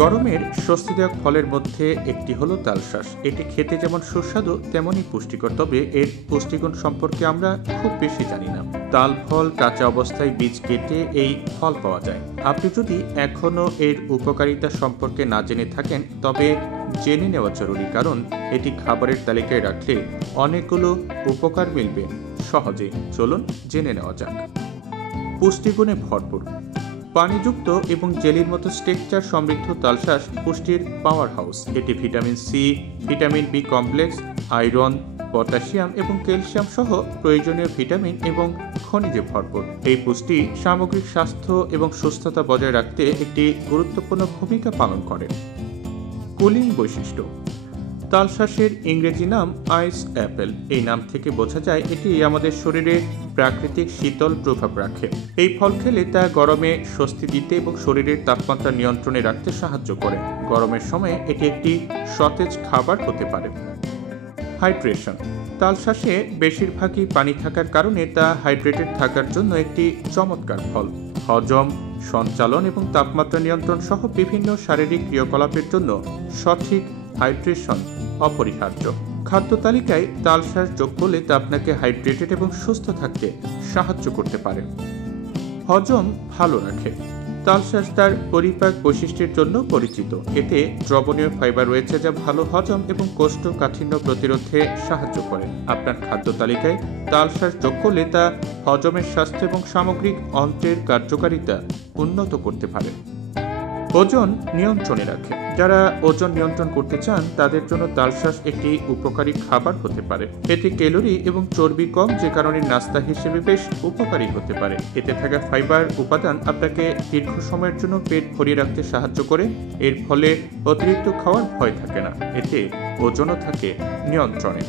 গরমের স্বস্তিদায়ক ফলের মধ্যে একটি হলো তালশাঁস। এটি খেতে যেমন সুস্বাদু তেমনই পুষ্টিকর, তবে এর পুষ্টিগুণ সম্পর্কে আমরা খুব বেশি জানি না। তাল ফল কাঁচা অবস্থায় বীজ কেটে এই ফল পাওয়া যায়। আপনি যদি এখনও এর উপকারিতা সম্পর্কে না জেনে থাকেন তবে জেনে নেওয়া জরুরি, কারণ এটি খাবারের তালিকায় রাখলে অনেকগুলো উপকার মিলবে সহজেই। চলুন জেনে নেওয়া যাক। পুষ্টিগুণে ভরপুর, পানিযুক্ত এবং জেলির মতো স্ট্রাকচার সমৃদ্ধ তালশাঁস পুষ্টির পাওয়ার হাউস। এটি vitamin C, vitamin B complex, iron, potassium এবং ক্যালসিয়াম সহ প্রয়োজনীয় ভিটামিন এবং খনিজে ভরপুর। এই পুষ্টি সামগ্রিক স্বাস্থ্য এবং সুস্থতা বজায় রাখতে একটি গুরুত্বপূর্ণ ভূমিকা পালন করে। কুলিং বৈশিষ্ট্য, তালশাঁসের ইংরেজি নাম আইস অ্যাপেল। এই নাম থেকে বোঝা যায় এটি আমাদের শরীরে প্রাকৃতিক শীতল প্রভাব রাখে। এই ফল খেলে তা গরমে স্বস্তি দিতে এবং শরীরের তাপমাত্রা নিয়ন্ত্রণে রাখতে সাহায্য করে। গরমের সময়ে এটি একটি সতেজ খাবার হতে পারে। হাইড্রেশন, তালশাঁসে বেশিরভাগই পানি থাকার কারণে তা হাইড্রেটেড থাকার জন্য একটি চমৎকার ফল। হজম, সঞ্চালন এবং তাপমাত্রা নিয়ন্ত্রণ সহ বিভিন্ন শারীরিক ক্রিয়াকলাপের জন্য সঠিক হাইড্রেশন অপরিহার্য। খাদ্য তালিকায় তালশাঁস যোগ করলে তা আপনাকে হাইড্রেটেড এবং সুস্থ থাকতে সাহায্য করতে পারে। হজম ভালো রাখে, তালশাঁস তার পরিপাক বৈশিষ্ট্যের জন্য পরিচিত। এতে দ্রবণীয় ফাইবার রয়েছে যা ভালো হজম এবং কোষ্ঠকাঠিন্য প্রতিরোধে সাহায্য করে। আপনার খাদ্য তালিকায় তালশাঁস যোগ করলে তা হজমের স্বাস্থ্য এবং সামগ্রিক অন্ত্রের কার্যকারিতা উন্নত করতে পারে। ওজন নিয়ন্ত্রণে রাখে, যারা ওজন নিয়ন্ত্রণ করতে চান তাদের জন্য তালশাঁস একটি উপকারী খাবার হতে পারে। এতে ক্যালোরি এবং চর্বি কম, যে কারণে নাস্তা হিসেবে বেশ উপকারী হতে পারে। এতে থাকা ফাইবার উপাদান আপনাকে দীর্ঘ সময়ের জন্য পেট ভরিয়ে রাখতে সাহায্য করে। এর ফলে অতিরিক্ত খাওয়ার ভয় থাকে না। এতে ওজনও থাকে নিয়ন্ত্রণে।